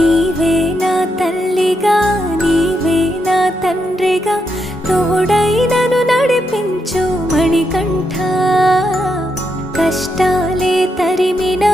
నీవే నా తల్లిగా నీవే నా తండ్రిగా తోడై నన్ను నడిపించు మణికంఠ కష్టాలే తరిమినా